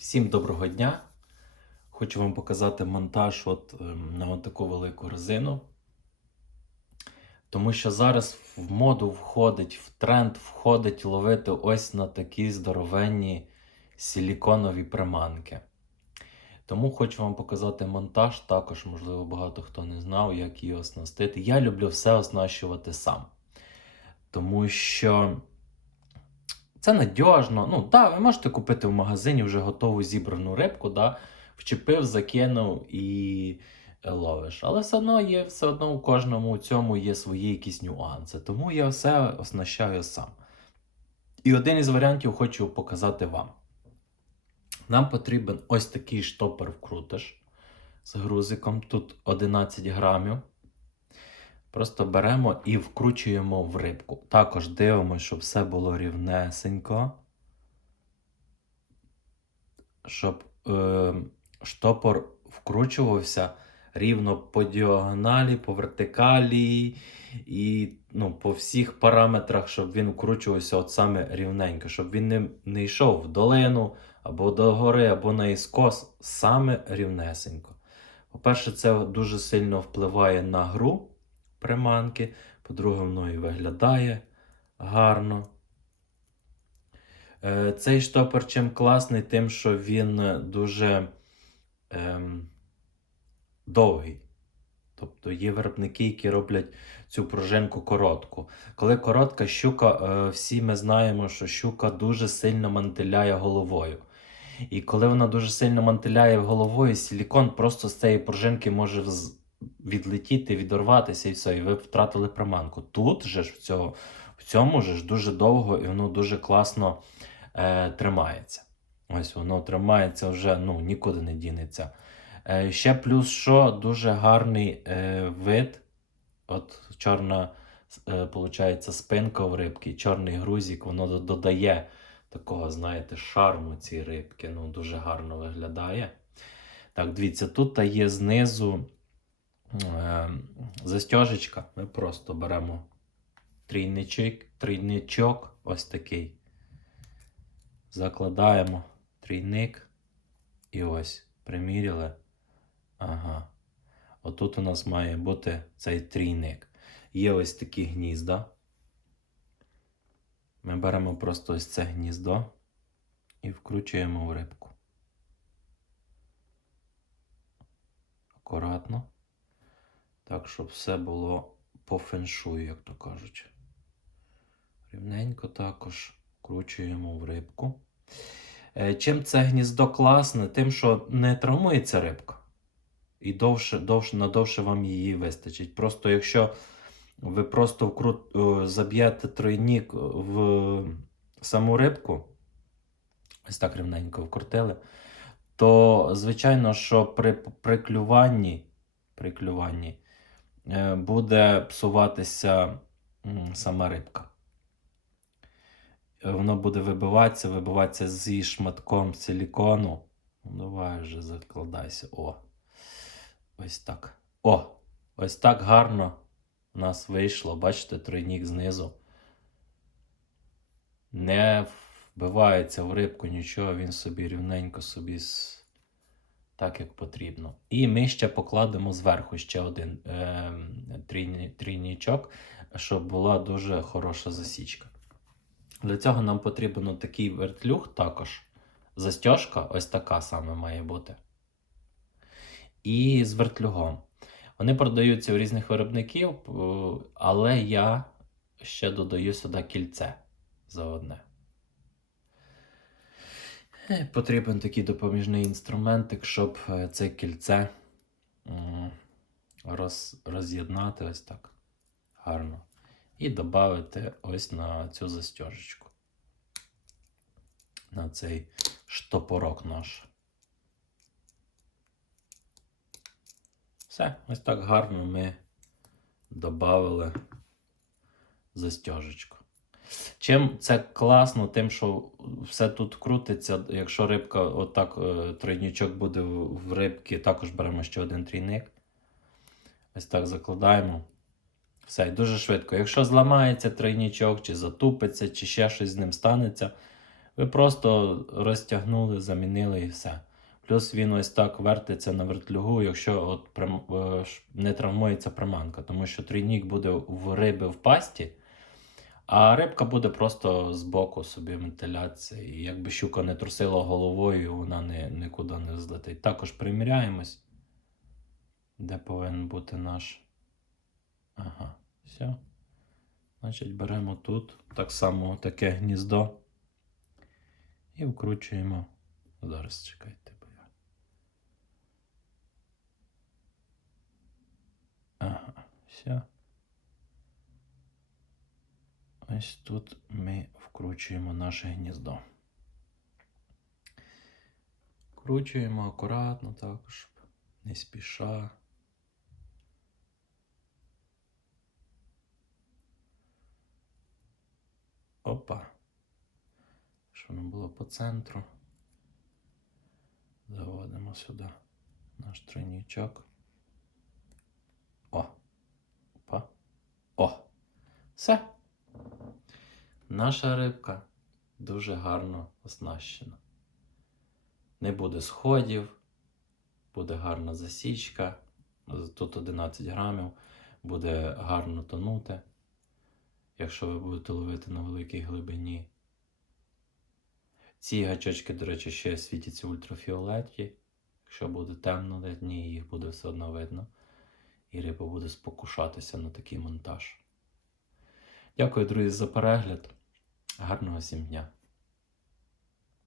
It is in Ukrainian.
Всім доброго дня! Хочу вам показати монтаж от, ем, на таку велику резину. Тому що зараз в моду входить, в тренд входить ловити ось на такі здоровенні силіконові приманки. Тому хочу вам показати монтаж. Також, можливо, багато хто не знав, як її оснастити. Я люблю все оснащувати сам. Тому що це надіжно. Ну, так, ви можете купити в магазині вже готову зібрану рибку, да, вчепив, закинув і е, ловиш. Але все одно є, все одно у кожному цьому є свої якісь нюанси. Тому я все оснащаю сам. І один із варіантів хочу показати вам. Нам потрібен ось такий штопор вкрутиш з грузиком. Тут 11 грамів. Просто беремо і вкручуємо в рибку. Також дивимося, щоб все було рівнесенько. Щоб е, штопор вкручувався рівно по діагоналі, по вертикалі і ну, по всіх параметрах, щоб він вкручувався от саме рівненько, щоб він не, не йшов в долину або до гори, або на іскос, саме рівнесенько. По-перше, це дуже сильно впливає на гру приманки. По-друге, і виглядає гарно. Е, Цей штопор чим класний, тим, що він дуже ем, довгий. Тобто є виробники, які роблять цю пружинку коротку. Коли коротка щука, е, всі ми знаємо, що щука дуже сильно мантиляє головою. І коли вона дуже сильно мантиляє головою, силікон просто з цієї пружинки може відлетіти, відорватися і все, і ви втратили приманку. Тут же ж в, цього, в цьому же ж дуже довго і воно дуже класно е, тримається. Ось воно тримається вже ну, нікуди не дінеться. Е, ще плюс, що дуже гарний е, вид. От чорна, е, получається, спинка в рибки, чорний грузик, воно додає такого, знаєте, шарму цій рибки. Ну, дуже гарно виглядає. Так, дивіться, тут є знизу е, застежечка. Ми просто беремо трійничок, трійничок ось такий. Закладаємо трійник. І ось, приміряли. Ага. Отут у нас має бути цей трійник. Є ось такі гнізда. Ми беремо просто ось це гніздо і вкручуємо в рибку. Акуратно. Так, щоб все було по феншую, як то кажуть. Рівненько також вкручуємо в рибку. Е, Чим це гніздо класне? Тим, що не травмується рибка. І довше, довше, надовше вам її вистачить. Просто якщо ви просто вкрут, е, заб'єте тройнік в саму рибку, ось так рівненько вкрутили, то, звичайно, що при, при клюванні, при клюванні буде псуватися сама рибка. Е, Воно буде вибиватися, вибиватися зі шматком силікону. Ну, Давай вже закладайся. О. Ось так. О! Ось так гарно у нас вийшло. Бачите, тройнік знизу. Не вбивається в рибку нічого, він собі рівненько собі с- так, як потрібно. І ми ще покладемо зверху ще один е, трійні- трійничок, щоб була дуже хороша засічка. Для цього нам потрібен такий вертлюг також. Застежка ось така саме має бути. І з вертлюгом. Вони продаються у різних виробників, е, але я ще додаю сюди кільце за одне. Е, Потрібен такий допоміжний інструментик, щоб е, це кільце роз, роз'єднати ось так гарно. І додати ось на цю застежечку. На цей штопорок наш. Все, ось так гарно ми додали застежечку. Чим це класно, тим, що все тут крутиться. Якщо рибка, отак е, тройнічок буде в рибки, також беремо ще один трійник. Ось так закладаємо. Все, і дуже швидко. Якщо зламається тройнічок, чи затупиться, чи ще щось з ним станеться, Ви просто розтягнули, замінили і все. Плюс він ось так вертиться на вертлюгу, якщо от прям- е, не травмується приманка, тому що трійник буде в риби в пасті, а рибка буде просто збоку собі вентиляція. І якби щука не трусила головою, вона не, нікуди не злетить. Також приміряємось, де повинен бути наш. Ага, все. Значить, беремо тут так само таке гніздо і вкручуємо. Зараз чекайте, бо я. Ага, все. Ось тут ми вкручуємо наше гніздо. Вкручуємо акуратно так, щоб не спіша. Опа. Щоб воно було по центру. Заводимо сюди наш тройнічок. О. Опа. О. Все. Наша рибка дуже гарно оснащена. Не буде сходів, буде гарна засічка. Тут 11 грамів, буде гарно тонути, якщо ви будете ловити на великій глибині. Ці гачочки, до речі, ще світяться в ультрафіолеті. Якщо буде темно на дні, їх буде все одно видно. І риба буде спокушатися на такий монтаж. Дякую, друзі, за перегляд. Гарного всім дня!